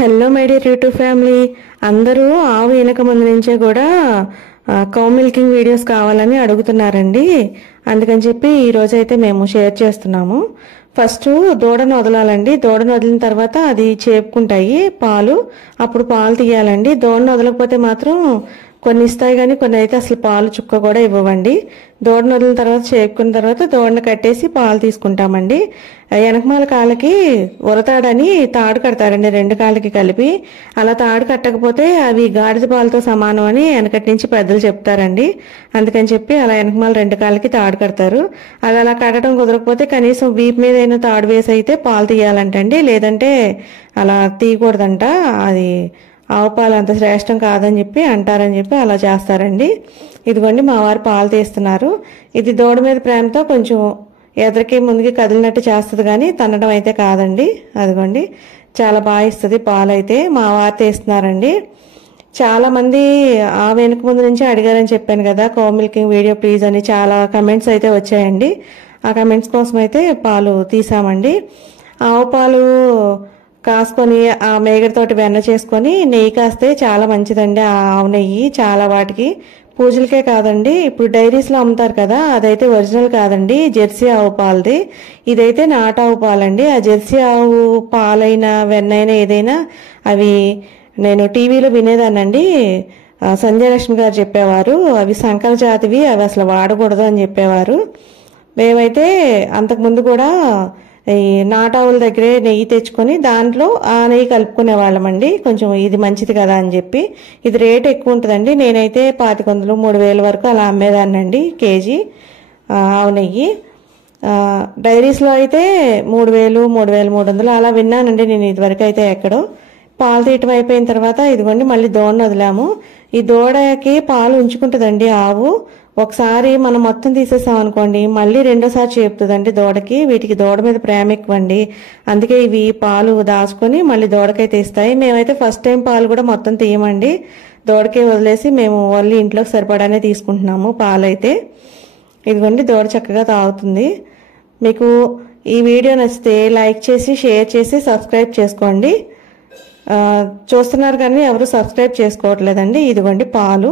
Hello my dear YouTube family, అందరూ ఆవు వెనక ముందు నుంచే కూడా కౌ మిల్కింగ్ వీడియోస్ కావాలని అడుగుతున్నారండి. అందుకని చెప్పి ఈరోజు అయితే మేము షేర్ చేస్తున్నాము. ఫస్ట్ దూడను వదలాలండి. దూడను వదిలిన తర్వాత అది చేపుకుంటాయి పాలు, అప్పుడు పాలు తీయాలండి. దూడను వదలకపోతే మాత్రం కొన్ని ఇస్తాయి కానీ కొన్ని అయితే అసలు పాలు చుక్క కూడా ఇవ్వవండి. దూడను వదిలిన తర్వాత చేపుకున్న తర్వాత దూడను కట్టేసి పాలు తీసుకుంటామండి. వెనకమాల కాళ్ళకి ఉరతాడని తాడు కడతారండి, రెండు కాళ్ళకి కలిపి. అలా తాడు కట్టకపోతే అవి గాడిద పాలతో సమానం అని వెనకటి నుంచి పెద్దలు చెప్తారండి. అందుకని చెప్పి అలా వెనకమాల రెండు కాళ్ళకి తాడు కడతారు. అది అలా కట్టడం కుదరకపోతే కనీసం వీపు మీద అయినా తాడు వేసి అయితే పాలు తీయాలంటండి, లేదంటే అలా తీయకూడదంట. అది ఆవు పాలు అంత శ్రేష్టం కాదని చెప్పి అంటారని చెప్పి అలా చేస్తారండి. ఇదిగోండి మా వారు పాలు తీస్తున్నారు. ఇది దూడ మీద ప్రేమతో కొంచెం ఎదరికి ముందుకి కదిలినట్టు చేస్తుంది కానీ తన్నడం అయితే కాదండి. అదిగోండి చాలా బాగా ఇస్తుంది పాలు అయితే. మా వారు తీస్తున్నారండి. చాలా మంది ఆ వెనుక ముందు నుంచి అడిగారని చెప్పాను కదా, కౌ మిల్కింగ్ వీడియో ప్లీజ్ అని చాలా కమెంట్స్ అయితే వచ్చాయండి. ఆ కమెంట్స్ కోసం అయితే పాలు తీసామండి. ఆవు పాలు కాసుకొని ఆ మేగడతోటి వెన్న చేసుకొని నెయ్యి కాస్తే చాలా మంచిదండి. ఆ ఆవు నెయ్యి చాలా వాటికి పూజలకే కాదండి, ఇప్పుడు డైరీస్లో అమ్ముతారు కదా, అదైతే ఒరిజినల్ కాదండి, జెర్సీ ఆవు పాలది. ఇదైతే నాటావు పాలండి. ఆ జెర్సీ ఆవు పాలైనా వెన్నైనా ఏదైనా అవి నేను టీవీలో వినేదానండి. సంజయలక్ష్మి గారు చెప్పేవారు, అవి సంకర జాతివి, అవి అసలు వాడకూడదు అని చెప్పేవారు. మేమైతే అంతకుముందు కూడా ఈ నాటావుల దగ్గరే నెయ్యి తెచ్చుకొని దాంట్లో ఆ నెయ్యి కలుపుకునే వాళ్ళమండి. కొంచెం ఇది మంచిది కదా అని చెప్పి. ఇది రేట్ ఎక్కువ ఉంటుందండి. నేనైతే 2500 3000 వరకు అలా అమ్మేదాన్నండి కేజీ ఆవు నెయ్యి. డైరీస్లో అయితే 3000 3300 అలా విన్నానండి నేను ఇదివరకు అయితే ఎక్కడో. పాలు తీయటం అయిపోయిన తర్వాత ఇదిగోండి మళ్ళీ దూడను వదిలాము. ఈ దూడకి పాలు ఉంచుకుంటుందండి ఆవు. ఒకసారి మనం మొత్తం తీసేసాం అనుకోండి మళ్ళీ రెండోసారి చేపుతుందండి దూడకి. వీటికి దూడ మీద ప్రేమ ఎక్కువండి, అందుకే ఇవి పాలు దాచుకొని మళ్ళీ దూడకైతే ఇస్తాయి. మేమైతే ఫస్ట్ టైం పాలు కూడా మొత్తం తీయమండి, దూడకే వదిలేసి మేము ఓన్లీ ఇంట్లోకి సరిపడానే తీసుకుంటున్నాము పాలైతే. ఇదిగోండి దూడ చక్కగా తాగుతుంది. మీకు ఈ వీడియో నచ్చితే లైక్ చేసి షేర్ చేసి సబ్స్క్రైబ్ చేసుకోండి. చూస్తున్నారు కానీ ఎవరు సబ్స్క్రైబ్ చేసుకోవట్లేదండి. ఇదిగోండి పాలు.